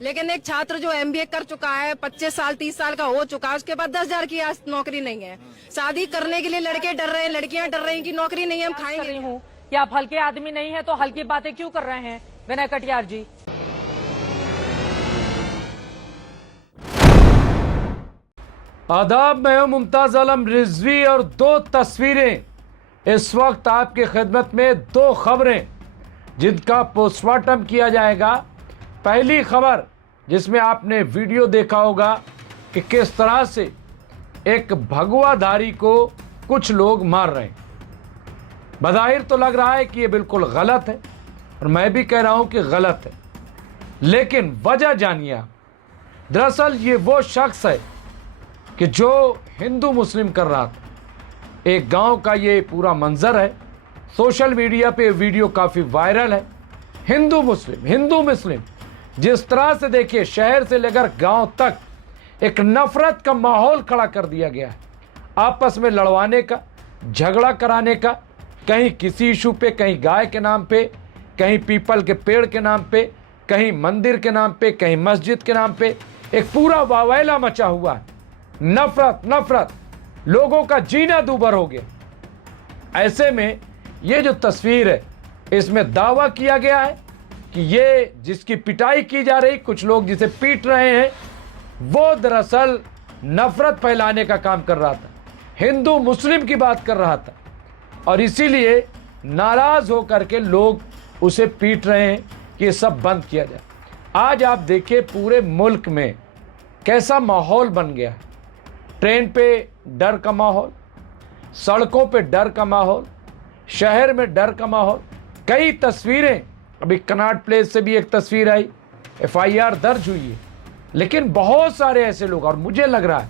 लेकिन एक छात्र जो एमबीए कर चुका है, 25 साल 30 साल का हो चुका है, उसके बाद 10,000 की आज नौकरी नहीं है। शादी करने के लिए लड़के डर रहे हैं, लड़कियां डर रही हैं कि नौकरी नहीं है, हम खाएंगे हूँ कि आप हल्के आदमी नहीं है तो हल्की बातें क्यों कर रहे हैं विनय कटियार जी। आदाब, मैं हूं मुमताज आलम रिजवी और दो तस्वीरें इस वक्त आपकी खिदमत में, दो खबरें जिनका पोस्टमार्टम किया जाएगा। पहली खबर जिसमें आपने वीडियो देखा होगा कि किस तरह से एक भगवाधारी को कुछ लोग मार रहे हैं। बज़ाहिर तो लग रहा है कि ये बिल्कुल गलत है और मैं भी कह रहा हूं कि गलत है, लेकिन वजह जानिए आप। दरअसल ये वो शख्स है कि जो हिंदू मुस्लिम कर रहा था। एक गांव का ये पूरा मंजर है, सोशल मीडिया पे वीडियो काफ़ी वायरल है। हिंदू मुस्लिम जिस तरह से देखिए शहर से लेकर गांव तक एक नफरत का माहौल खड़ा कर दिया गया है, आपस में लड़वाने का, झगड़ा कराने का, कहीं किसी इशू पे, कहीं गाय के नाम पे, कहीं पीपल के पेड़ के नाम पे, कहीं मंदिर के नाम पे, कहीं मस्जिद के नाम पे एक पूरा वावैला मचा हुआ है। नफरत लोगों का जीना दूभर हो गया। ऐसे में ये जो तस्वीर है, इसमें दावा किया गया है कि ये जिसकी पिटाई की जा रही, कुछ लोग जिसे पीट रहे हैं, वो दरअसल नफरत फैलाने का काम कर रहा था, हिंदू मुस्लिम की बात कर रहा था, और इसीलिए नाराज होकर के लोग उसे पीट रहे हैं कि ये सब बंद किया जाए। आज आप देखिए पूरे मुल्क में कैसा माहौल बन गया है। ट्रेन पे डर का माहौल, सड़कों पे डर का माहौल, शहर में डर का माहौल। कई तस्वीरें, अभी कनॉट प्लेस से भी एक तस्वीर आई, एफआईआर दर्ज हुई है, लेकिन बहुत सारे ऐसे लोग, और मुझे लग रहा है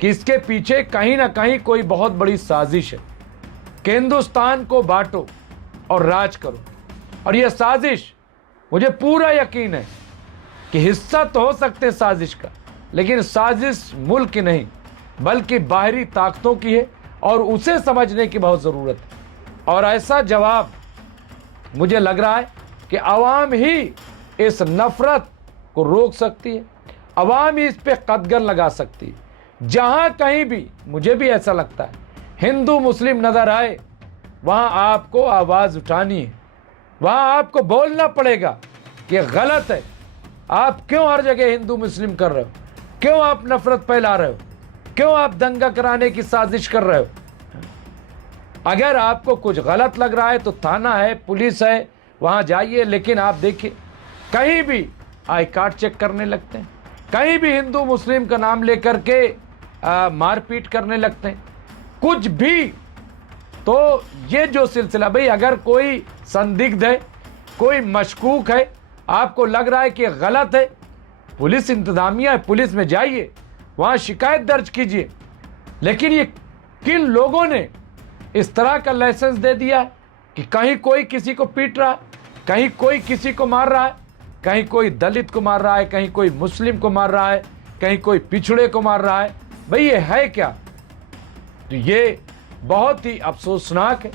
कि इसके पीछे कहीं ना कहीं कोई बहुत बड़ी साजिश है कि हिंदुस्तान को बांटो और राज करो। और यह साजिश, मुझे पूरा यकीन है कि हिस्सा तो हो सकते हैं साजिश का, लेकिन साजिश मुल्क की नहीं बल्कि बाहरी ताकतों की है, और उसे समझने की बहुत ज़रूरत है। और ऐसा जवाब मुझे लग रहा है कि अवाम ही इस नफ़रत को रोक सकती है, अवाम ही इस पे कदगन लगा सकती है। जहाँ कहीं भी, मुझे भी ऐसा लगता है, हिंदू मुस्लिम नज़र आए, वहाँ आपको आवाज़ उठानी है, वहाँ आपको बोलना पड़ेगा कि गलत है। आप क्यों हर जगह हिंदू मुस्लिम कर रहे हो? क्यों आप नफरत फैला रहे हो? क्यों आप दंगा कराने की साजिश कर रहे हो? अगर आपको कुछ गलत लग रहा है तो थाना है, पुलिस है, वहाँ जाइए। लेकिन आप देखिए कहीं भी आई कार्ड चेक करने लगते हैं, कहीं भी हिंदू मुस्लिम का नाम लेकर के मारपीट करने लगते हैं, कुछ भी। तो ये जो सिलसिला, भाई अगर कोई संदिग्ध है, कोई मशकूक है, आपको लग रहा है कि गलत है, पुलिस इंतजामिया है, पुलिस में जाइए, वहाँ शिकायत दर्ज कीजिए। लेकिन ये किन लोगों ने इस तरह का लाइसेंस दे दिया है कि कहीं कोई किसी को पीट रहा है, कहीं कोई किसी को मार रहा है, कहीं कोई दलित को मार रहा है, कहीं कोई मुस्लिम को मार रहा है, कहीं कोई पिछड़े को मार रहा है। भाई ये है क्या? तो ये बहुत ही अफसोसनाक है,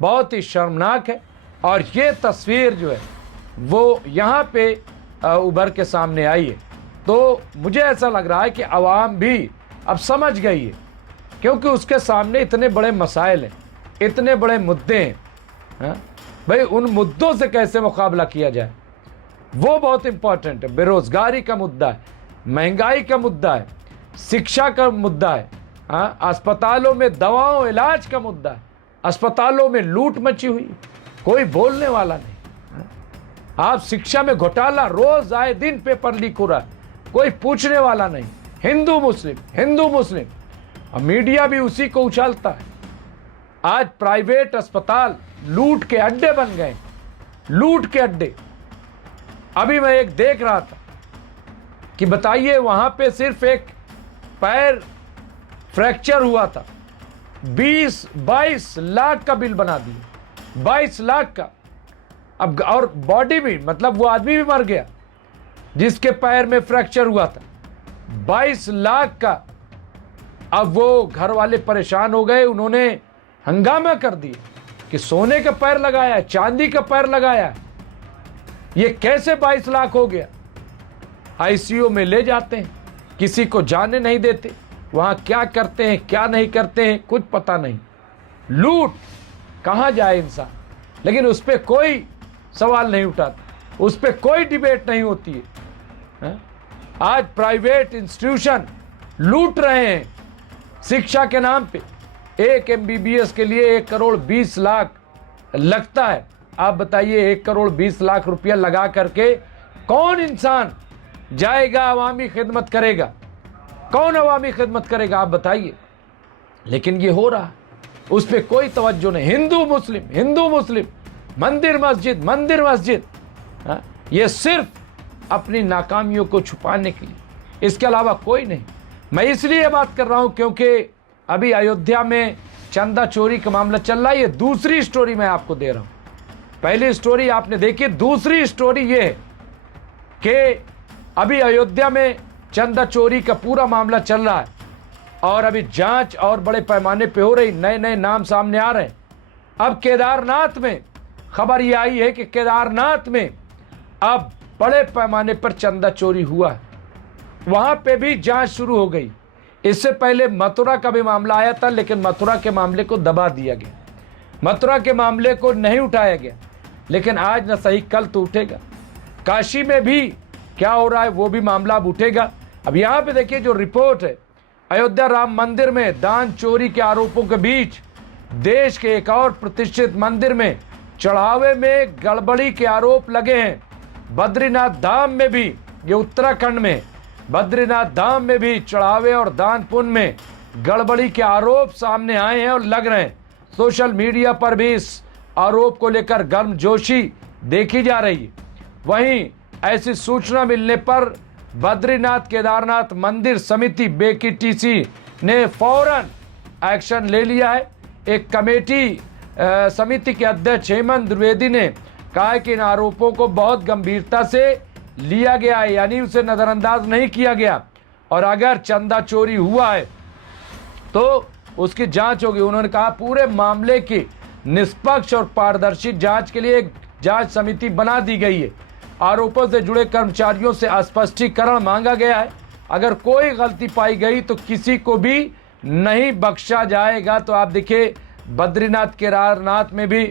बहुत ही शर्मनाक है। और ये तस्वीर जो है वो यहाँ पे उभर के सामने आई है, तो मुझे ऐसा लग रहा है कि आवाम भी अब समझ गई है, क्योंकि उसके सामने इतने बड़े मसाइल हैं, इतने बड़े मुद्दे हैं। भाई उन मुद्दों से कैसे मुकाबला किया जाए, वो बहुत इंपॉर्टेंट है। बेरोजगारी का मुद्दा है, महंगाई का मुद्दा है, शिक्षा का मुद्दा है, अस्पतालों में दवाओं इलाज का मुद्दा है, अस्पतालों में लूट मची हुई, कोई बोलने वाला नहीं। आप शिक्षा में घोटाला रोज आए दिन पेपर लीक हो रहा है, कोई पूछने वाला नहीं। हिंदू मुस्लिम, और मीडिया भी उसी को उछालता है। आज प्राइवेट अस्पताल लूट के अड्डे बन गए, लूट के अड्डे। अभी मैं एक देख रहा था कि बताइए वहां पे सिर्फ एक पैर फ्रैक्चर हुआ था, 20-22 लाख का बिल बना दिया, 22 लाख का। अब और बॉडी भी, मतलब वो आदमी भी मर गया जिसके पैर में फ्रैक्चर हुआ था, 22 लाख का। अब वो घर वाले परेशान हो गए, उन्होंने हंगामा कर दिया कि सोने का पैर लगाया, चांदी का पैर लगाया, ये कैसे 22 लाख हो गया। आईसीयू में ले जाते हैं, किसी को जाने नहीं देते, वहां क्या करते हैं क्या नहीं करते हैं कुछ पता नहीं। लूट, कहां जाए इंसान, लेकिन उस पर कोई सवाल नहीं उठाता, उस पर कोई डिबेट नहीं होती है। आज प्राइवेट इंस्टीट्यूशन लूट रहे हैं शिक्षा के नाम पे। एक MBBS के लिए 1 करोड़ 20 लाख लगता है। आप बताइए 1 करोड़ 20 लाख रुपया लगा करके कौन इंसान जाएगा, अवामी खिदमत करेगा? कौन अवामी खिदमत करेगा आप बताइए। लेकिन ये हो रहा है, उस पर कोई तवज्जो नहीं। हिंदू मुस्लिम, मंदिर मस्जिद, ये सिर्फ अपनी नाकामियों को छुपाने के लिए, इसके अलावा कोई नहीं। मैं इसलिए बात कर रहा हूं क्योंकि अभी अयोध्या में चंदा चोरी का मामला चल रहा है। ये दूसरी स्टोरी मैं आपको दे रहा हूं। पहली स्टोरी आपने देखी, दूसरी स्टोरी ये है कि अभी अयोध्या में चंदा चोरी का पूरा मामला चल रहा है और अभी जांच और बड़े पैमाने पे हो रही, नए नए नाम सामने आ रहे हैं। अब केदारनाथ में खबर ये आई है कि केदारनाथ में अब बड़े पैमाने पर चंदा चोरी हुआ है, वहां पे भी जांच शुरू हो गई। इससे पहले मथुरा का भी मामला आया था, लेकिन मथुरा के मामले को दबा दिया गया, मथुरा के मामले को नहीं उठाया गया। लेकिन आज न सही कल तो उठेगा। काशी में भी क्या हो रहा है वो भी मामला अब उठेगा। अब यहाँ पे देखिए जो रिपोर्ट है, अयोध्या राम मंदिर में दान चोरी के आरोपों के बीच देश के एक और प्रतिष्ठित मंदिर में चढ़ावे में गड़बड़ी के आरोप लगे हैं। बद्रीनाथ धाम में भी, ये उत्तराखंड में बद्रीनाथ धाम में भी चढ़ावे और दान पुण्य में गड़बड़ी के आरोप सामने आए हैं और लग रहे हैं। सोशल मीडिया पर भी इस आरोप को लेकर गर्मजोशी देखी जा रही है। वहीं ऐसी सूचना मिलने पर बद्रीनाथ केदारनाथ मंदिर समिति BKTC ने फौरन एक्शन ले लिया है। एक कमेटी समिति के अध्यक्ष हेमंत द्विवेदी ने कहा कि इन आरोपों को बहुत गंभीरता से लिया गया है, यानी उसे नजरअंदाज नहीं किया गया, और अगर चंदा चोरी हुआ है तो उसकी जांच होगी। उन्होंने कहा पूरे मामले की निष्पक्ष और पारदर्शी जांच के लिए एक जांच समिति बना दी गई है। आरोपों से जुड़े कर्मचारियों से स्पष्टीकरण मांगा गया है। अगर कोई गलती पाई गई तो किसी को भी नहीं बख्शा जाएगा। तो आप देखिए बद्रीनाथ केदारनाथ में भी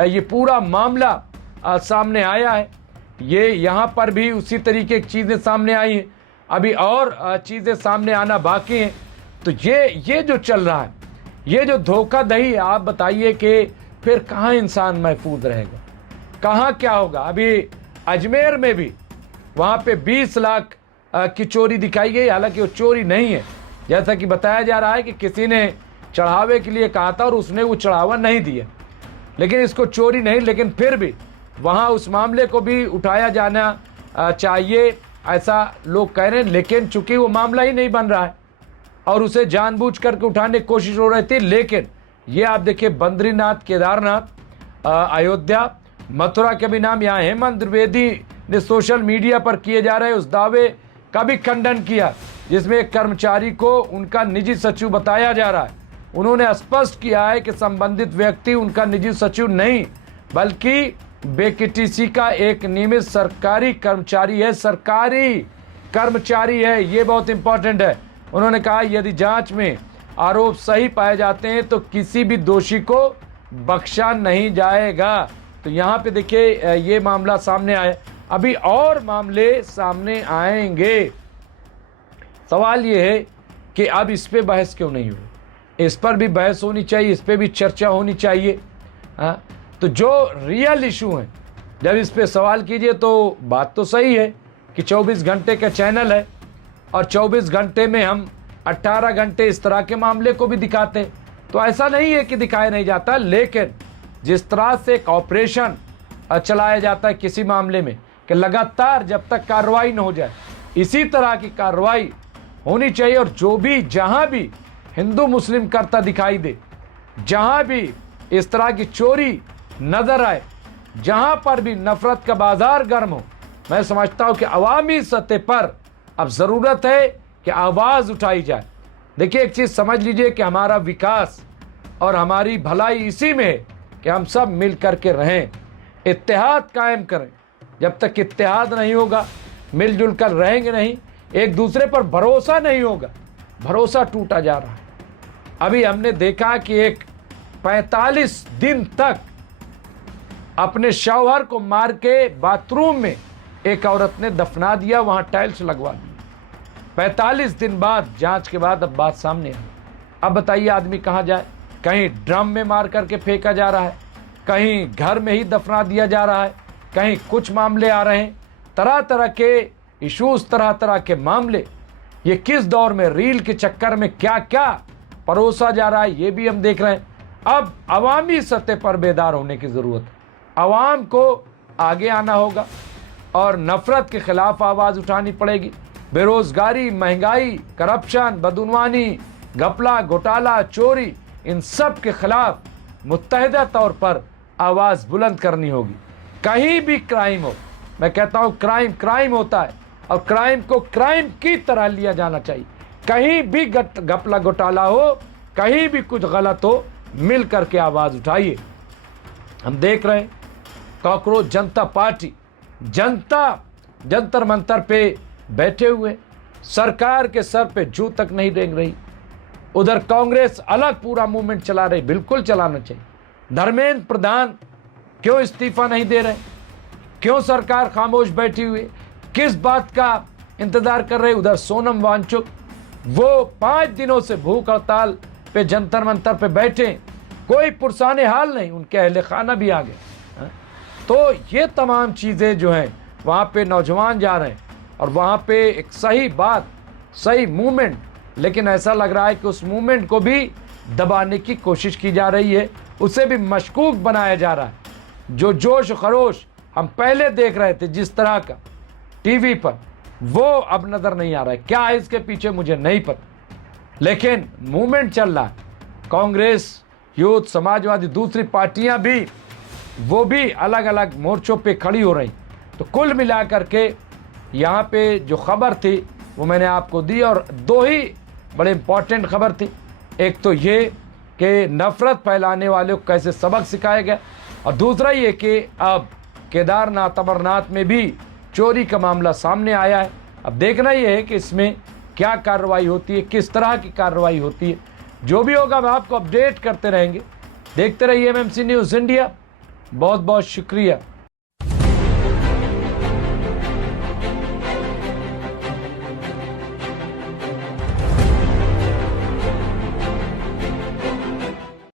ये पूरा मामला सामने आया है। ये यहाँ पर भी उसी तरीके की चीज़ें सामने आई हैं, अभी और चीज़ें सामने आना बाकी हैं। तो ये जो चल रहा है, ये जो धोखाधड़ी है, आप बताइए कि फिर कहाँ इंसान महफूज रहेगा, कहाँ क्या होगा। अभी अजमेर में भी वहाँ पे 20 लाख की चोरी दिखाई गई, हालांकि वो चोरी नहीं है। जैसा कि बताया जा रहा है कि किसी ने चढ़ावे के लिए कहा था और उसने वो चढ़ावा नहीं दिया, लेकिन इसको चोरी नहीं, लेकिन फिर भी वहाँ उस मामले को भी उठाया जाना चाहिए, ऐसा लोग कह रहे हैं। लेकिन चूंकि वो मामला ही नहीं बन रहा है और उसे जानबूझ करके उठाने की कोशिश हो रही थी। लेकिन ये आप देखिए बद्रीनाथ केदारनाथ अयोध्या मथुरा के भी नाम यहाँ हेमंत द्विवेदी ने सोशल मीडिया पर किए जा रहे उस दावे का भी खंडन किया, जिसमें एक कर्मचारी को उनका निजी सचिव बताया जा रहा है। उन्होंने स्पष्ट किया है कि संबंधित व्यक्ति उनका निजी सचिव नहीं बल्कि BKTC का एक नियमित सरकारी कर्मचारी है, सरकारी कर्मचारी है। ये बहुत इंपॉर्टेंट है। उन्होंने कहा यदि जांच में आरोप सही पाए जाते हैं तो किसी भी दोषी को बख्शा नहीं जाएगा। तो यहाँ पे देखिए ये मामला सामने आया, अभी और मामले सामने आएंगे। सवाल ये है कि अब इस पे बहस क्यों नहीं हुई? इस पर भी बहस होनी चाहिए, इस पे भी चर्चा होनी चाहिए। हाँ, तो जो रियल इशू है जब इस पे सवाल कीजिए तो बात तो सही है कि 24 घंटे का चैनल है और 24 घंटे में हम 18 घंटे इस तरह के मामले को भी दिखाते हैं। तो ऐसा नहीं है कि दिखाया नहीं जाता, लेकिन जिस तरह से एक ऑपरेशन चलाया जाता है किसी मामले में कि लगातार जब तक कार्रवाई न हो जाए, इसी तरह की कार्रवाई होनी चाहिए। और जो भी जहां भी हिंदू मुस्लिम करता दिखाई दे, जहां भी इस तरह की चोरी नजर आए, जहां पर भी नफरत का बाजार गर्म हो, मैं समझता हूं कि अवामी सतह पर अब जरूरत है कि आवाज उठाई जाए। देखिए, एक चीज़ समझ लीजिए कि हमारा विकास और हमारी भलाई इसी में है कि हम सब मिल कर के रहें, इत्तेहाद कायम करें। जब तक इत्तेहाद नहीं होगा, मिलजुल कर रहेंगे नहीं, एक दूसरे पर भरोसा नहीं होगा, भरोसा टूटा जा रहा है। अभी हमने देखा कि एक 45 दिन तक अपने शौहर को मार के बाथरूम में एक औरत ने दफना दिया, वहां टाइल्स लगवा दी। 45 दिन बाद, जांच के बाद अब बात सामने आई। अब बताइए आदमी कहाँ जाए? कहीं ड्रम में मार करके फेंका जा रहा है, कहीं घर में ही दफना दिया जा रहा है, कहीं कुछ मामले आ रहे हैं, तरह तरह के इश्यूज, तरह तरह के मामले। ये किस दौर में, रील के चक्कर में क्या क्या परोसा जा रहा है, ये भी हम देख रहे हैं। अब अवामी सतह पर बेदार होने की ज़रूरत है। अवाम को आगे आना होगा और नफ़रत के ख़िलाफ़ आवाज़ उठानी पड़ेगी। बेरोज़गारी, महंगाई, करप्शन, बदउनवानी, घपला, घोटाला, चोरी, इन सब के ख़िलाफ़ मुत्तहिदा तौर पर आवाज़ बुलंद करनी होगी। कहीं भी क्राइम हो, मैं कहता हूँ क्राइम क्राइम होता है और क्राइम को क्राइम की तरह लिया जाना चाहिए। कहीं भी घपला घोटाला हो, कहीं भी कुछ गलत हो, मिल करके आवाज़ उठाइए। हम देख रहे हैं कॉकरोच जनता पार्टी, जनता जंतर मंतर पे बैठे हुए, सरकार के सर पे जू तक नहीं रेंग रही। उधर कांग्रेस अलग पूरा मूवमेंट चला रही, बिल्कुल चलाना चाहिए। धर्मेंद्र प्रधान क्यों इस्तीफा नहीं दे रहे? क्यों सरकार खामोश बैठी हुई? किस बात का इंतजार कर रहे? उधर सोनम वांगचुक, वो 5 दिनों से भूख हड़ताल पे जंतर मंतर पे बैठे, कोई पुरसाने हाल नहीं, उनके अहले खाना भी आ गए। तो ये तमाम चीज़ें जो हैं, वहाँ पे नौजवान जा रहे हैं और वहाँ पे एक सही बात, सही मूवमेंट, लेकिन ऐसा लग रहा है कि उस मूवमेंट को भी दबाने की कोशिश की जा रही है, उसे भी मशकूक बनाया जा रहा है। जो जोश खरोश हम पहले देख रहे थे जिस तरह का टीवी पर, वो अब नज़र नहीं आ रहा है। क्या है इसके पीछे मुझे नहीं पता, लेकिन मूवमेंट चल रहा है। कांग्रेस, यूथ, समाजवादी, दूसरी पार्टियां भी, वो भी अलग अलग मोर्चों पे खड़ी हो रही। तो कुल मिला करके यहाँ पे जो खबर थी वो मैंने आपको दी, और 2 ही बड़े इम्पॉर्टेंट खबर थी। एक तो ये कि नफ़रत फैलाने वालों को कैसे सबक सिखाया गया, और दूसरा ये कि अब केदारनाथ, अमरनाथ में भी चोरी का मामला सामने आया है। अब देखना ये है कि इसमें क्या कार्रवाई होती है, किस तरह की कार्रवाई होती है। जो भी होगा हम आपको अपडेट करते रहेंगे। देखते रहिए एमएमसी न्यूज़ इंडिया। बहुत बहुत शुक्रिया।